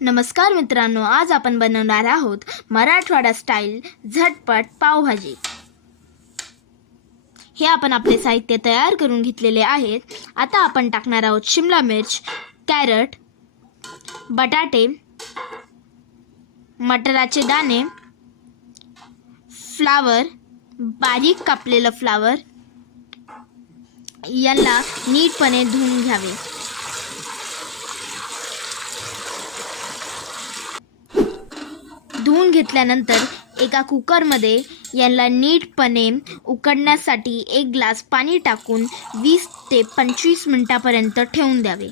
नमस्कार मित्रांनो, आज आपण बनवणार आहोत मराठवाडा स्टाईल झटपट पावभाजी। हे आपण आपले साहित्य तयार करून घेतलेले आहेत। आता आपण टाकणार आहोत शिमला मिर्च, कॅरट, बटाटे, मटाराचे दाणे, फ्लावर, बारीक कापलेलं फ्लावर। याला नीटपणे धुवून घ्यावे। धुवून घेतल्यानंतर एका कुकरमध्ये याला नीटपणे उकडण्यासाठी 1 ग्लास पाणी टाकून 20 ते 25 मिनिटांपर्यंत ठेवून द्यावे।